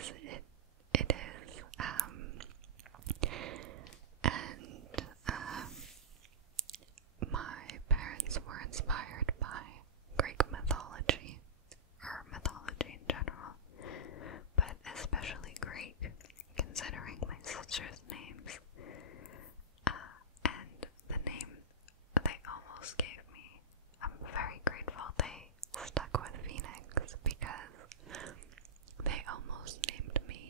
yes, it is. And my parents were inspired by Greek mythology, or mythology in general, but especially Greek, considering my sister's names. And the name they almost gave me, I'm very grateful they stuck with Phoenix, because they almost named me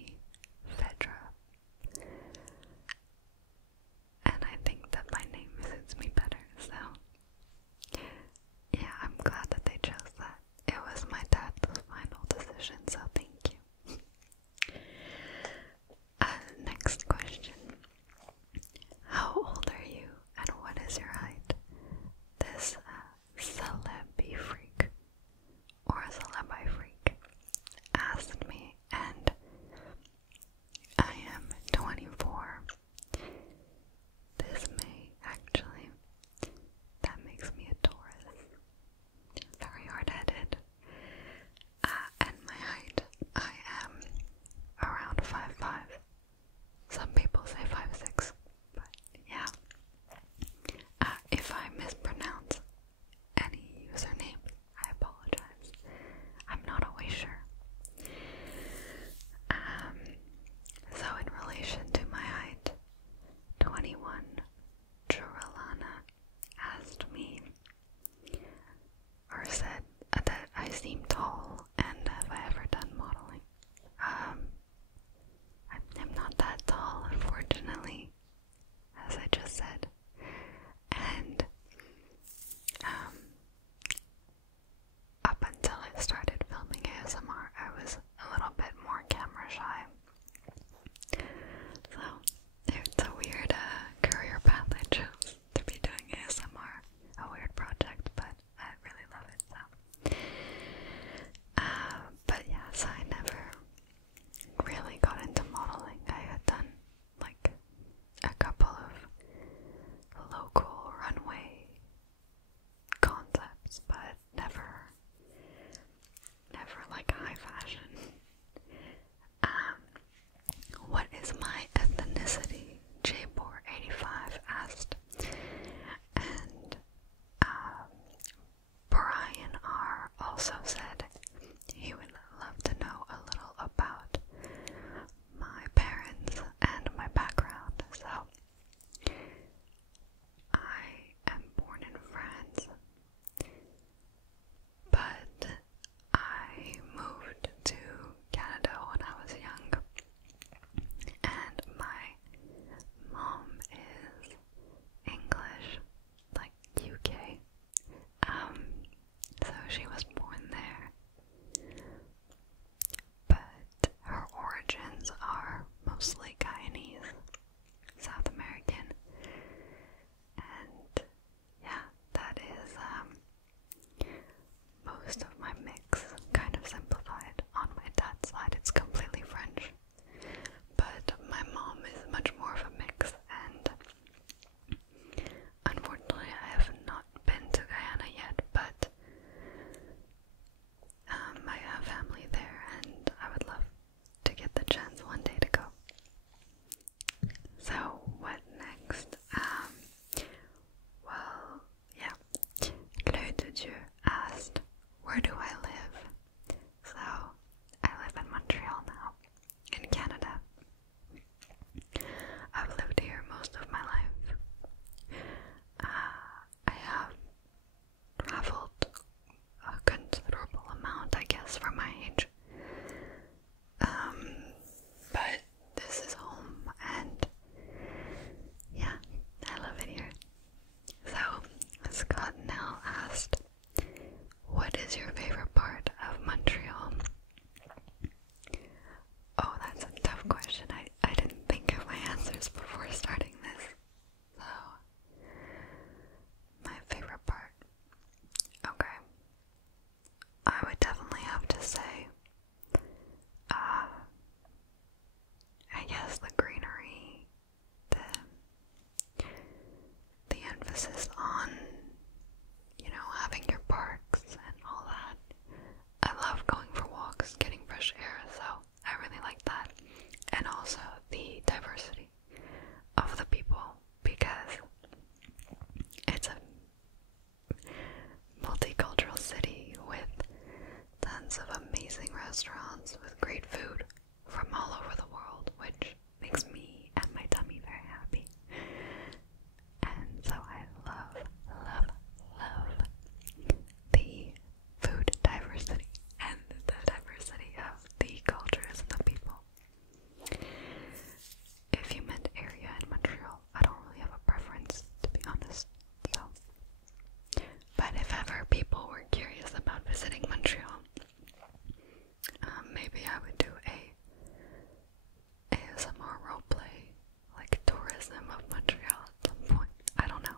tourism of Montreal at some point. I don't know.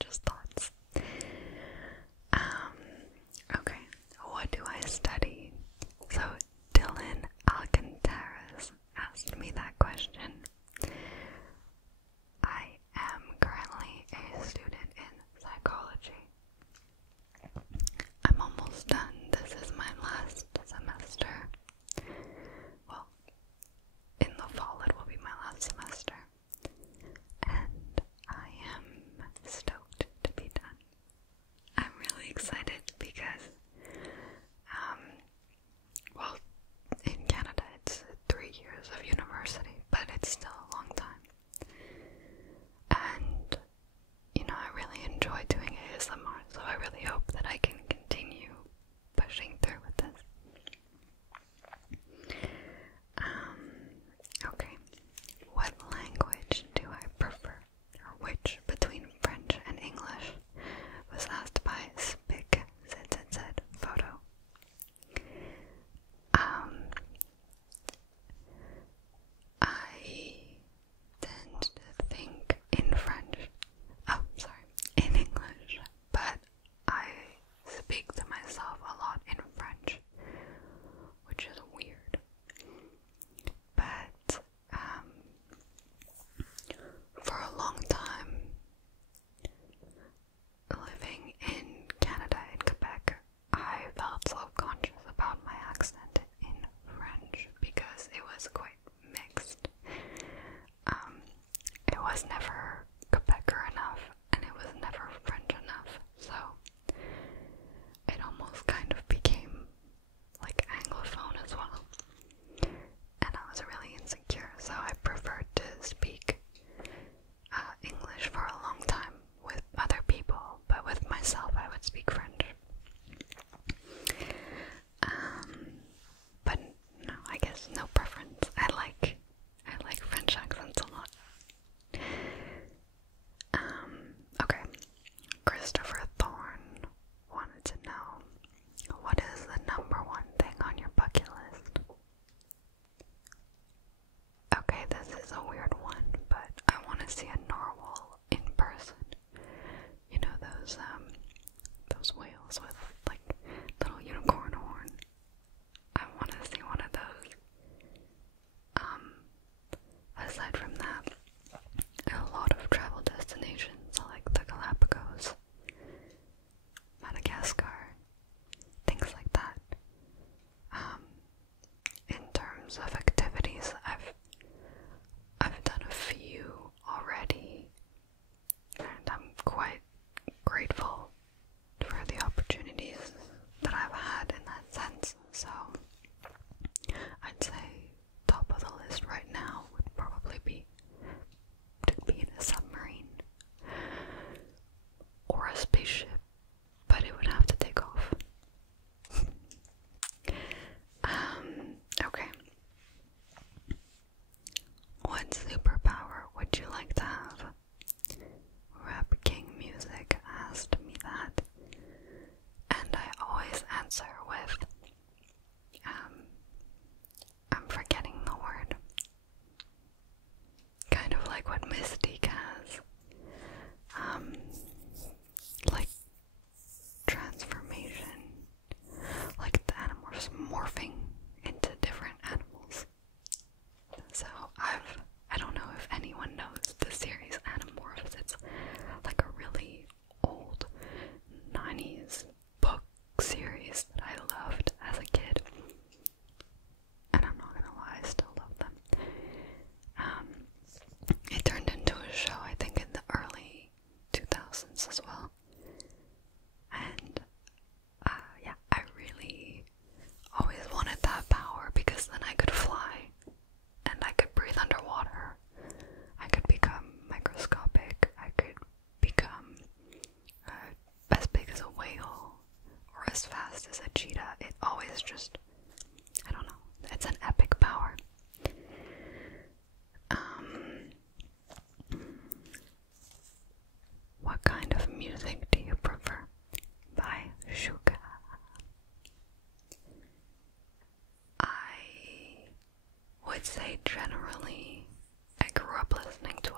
Just thoughts. Okay, what do I study? So Dylan Alcantara's asked me that question. I am currently a student in psychology. I'm almost done. This is my last semester. Well, in the fall it will be my last semester. And I am stoked to be done. I'm really excited because, well, in Canada it's 3 years of university, but it's still a long time. And, you know, I really enjoy doing ASMR, so I really hope that I can continue pushing through with this. Okay, what language do I prefer? Or which between French and English? Was asked by Spick ZZZ Photo. I tend to think in French. Oh, sorry, in English, but I speak to myself a lot in French, which is weird. But for a long time, living in Canada, in Quebec, I felt self-conscious about my accent in French because it was quite mixed. It was never Quebecer enough, and it was never French enough, so it almost kind of became like Anglophone as well. And I was really insecure, so I preferred to speak English for a long time with other people, but with myself I would speak French. But no, I guess no preference. I like French accents a lot. Okay. Christopher Thorne wanted to know, what is the #1 thing on your bucket list? Okay, this is a weird one, but I want to see a narwhal in person. You know those whales with like little unicorn horn. I want to see one of those. Aside from that, a lot of travel destinations like the Galapagos, Madagascar, things like that. In terms of activities, I've done a few already, and I'm quite grateful for the opportunities that I've had in that sense. So I'd say top of the list right now would probably be to be in a submarine or a spaceship, but it would have to take off. Okay. What superpower would you like to have? Rap King Music asked me that, and I always answer with, I'm forgetting the word. Kind of like what Mystique has. Like transformation. Like the animals morphing into different animals. So I don't know if anyone knows the series Animorphs. It's like a really old 90s book series that I loved as a kid. And I'm not gonna lie, I still love them. It turned into a show, I think, in the early 2000s as well. And yeah, I really always wanted that power because then I could fly and I could breathe underwater. I could become microscopic. I could become as big as a whale or as fast as a cheetah. It always just, I don't know, it's an epic power. What kind of music do you prefer? By Shuka. I would say generally I grew up listening to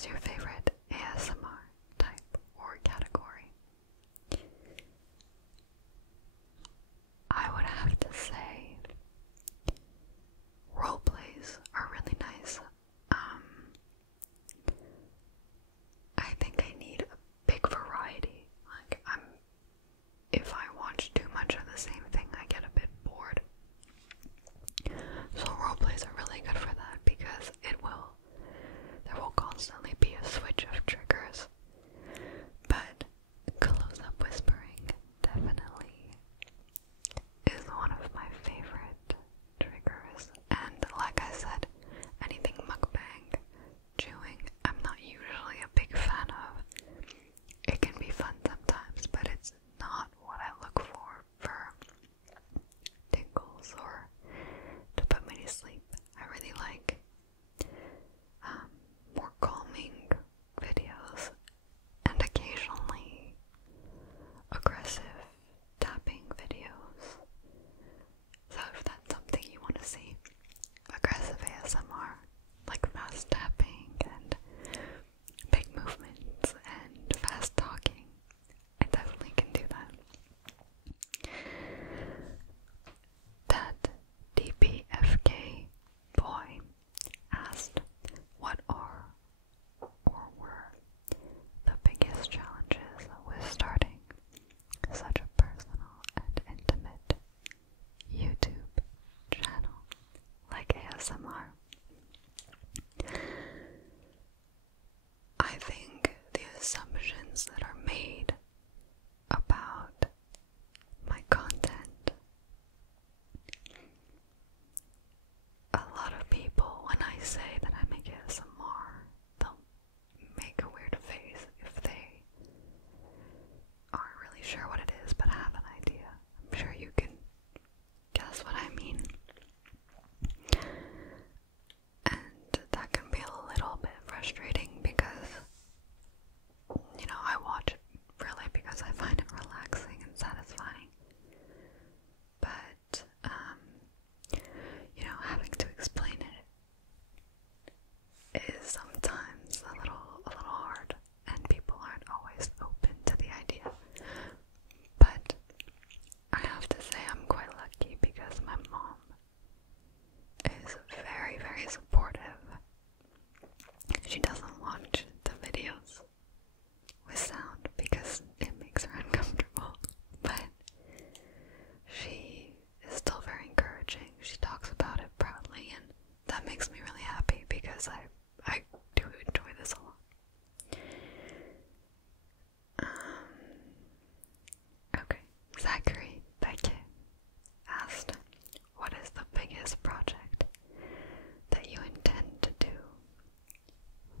is your favorite ASMR type or category? I would have to say role plays are really nice. I think I need a big variety. Like, if I watch too much of the same thing, I get a bit bored. So roleplays are really good for that because there will constantly be a switch of triggers. But close-up whispering definitely is one of my favorite triggers. And like I said, anything mukbang, chewing, I'm not usually a big fan of. It can be fun sometimes, but it's not what I look for tingles or to put me to sleep. I really like more calming videos and occasionally aggressive tapping videos. So if that's something you want to see, aggressive ASMR, like fast tapping and big movements and fast talking, I definitely can do that. That DPFK boy asked, what are or were the biggest challenges with starting such a personal and intimate YouTube channel like ASMR? I think the assumptions that are made about my content, a lot of people, when I say that I make ASMR, they'll make a weird face if they aren't really sure what it is but have an idea. I'm sure you can guess what I mean. And that can be a little bit frustrating because, I watch it really because I find it relaxing and satisfying. But, having to explain it is sometimes a little hard, and people aren't always open to the idea. But I have to say I'm quite lucky because my mom is very, very supportive. She doesn't watch the videos with sound because it makes her uncomfortable, but she is still very encouraging. She talks about it proudly, and that makes me really happy because I do enjoy this a lot. Okay, Zachary Beckett asked, what is the biggest project that you intend to do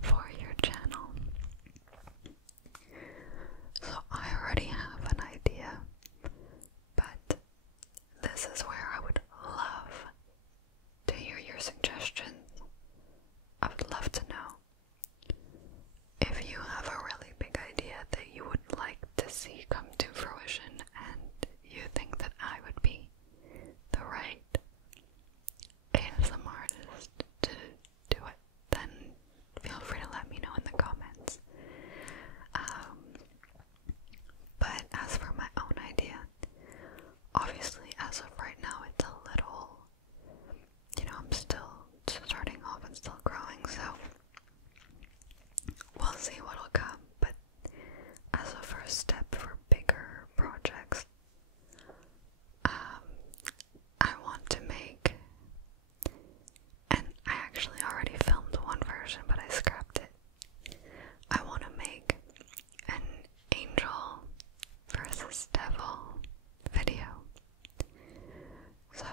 for your channel? So I already have an idea, but this is where I would love to hear your suggestions. I would love to know if you have a really big idea that you would like to see come to fruition and you think that I would be the right ASMRtist to do it, then feel free to let me know in the comments. But as for my own idea, obviously as of right now it's a little, I'm still starting off and still growing, so we'll see what'll come. But as a first step for bigger projects, I want to make, and I actually already filmed one version but I scrapped it. I want to make an angel versus devil video. So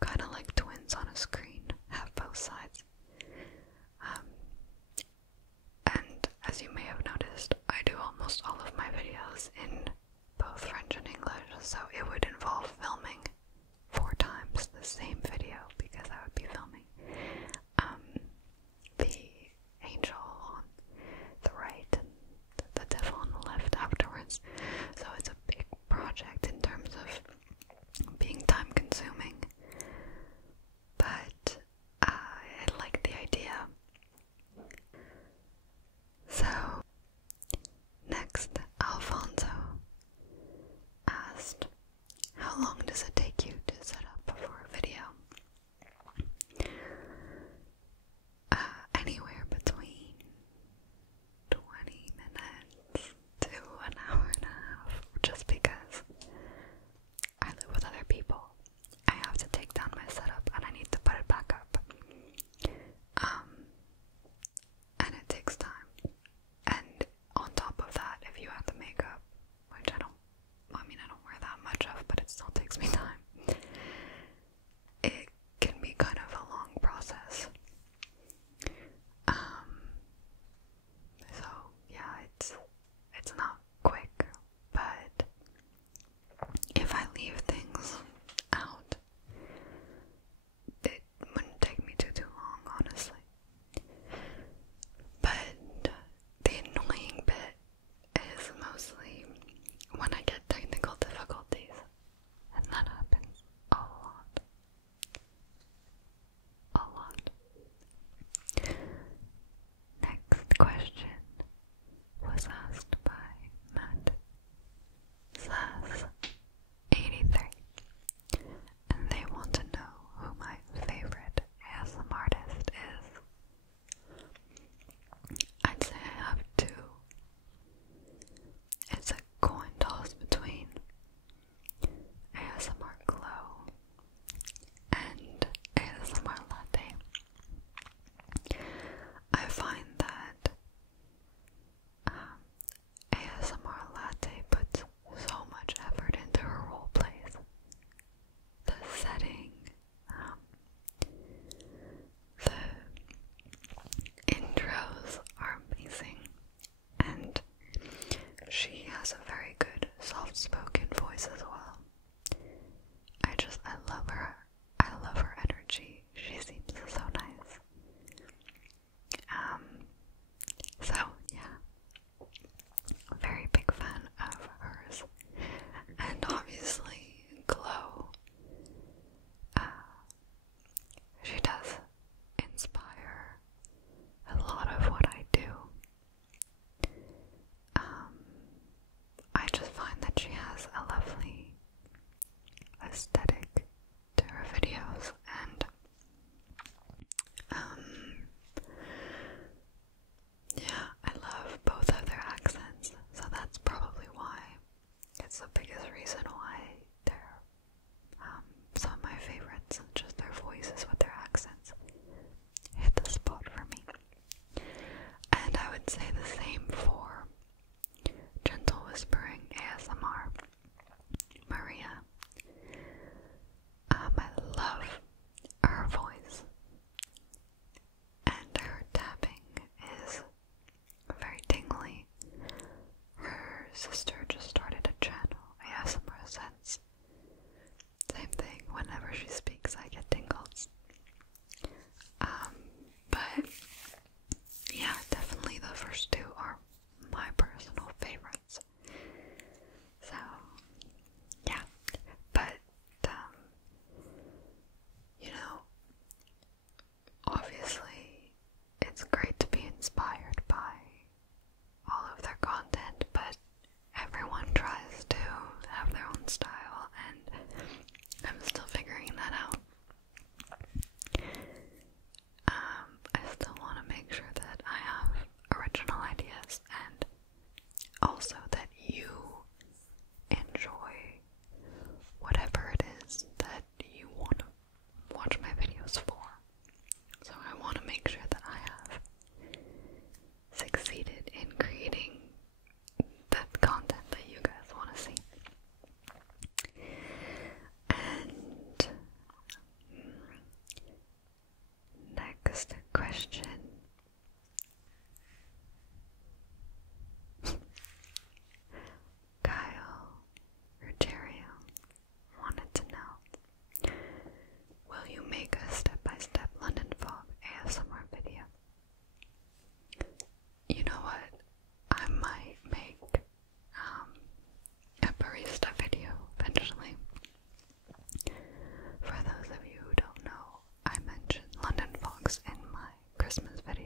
kind of like twins on a screen, have both sides. And as you may have noticed, I do almost all of my videos in both French and English, so it would involve filming 4 times the same video because I would be filming the angel on the right and the devil on the left afterwards. So it's a big project in terms of being time consuming, but I like the idea. Christmas video.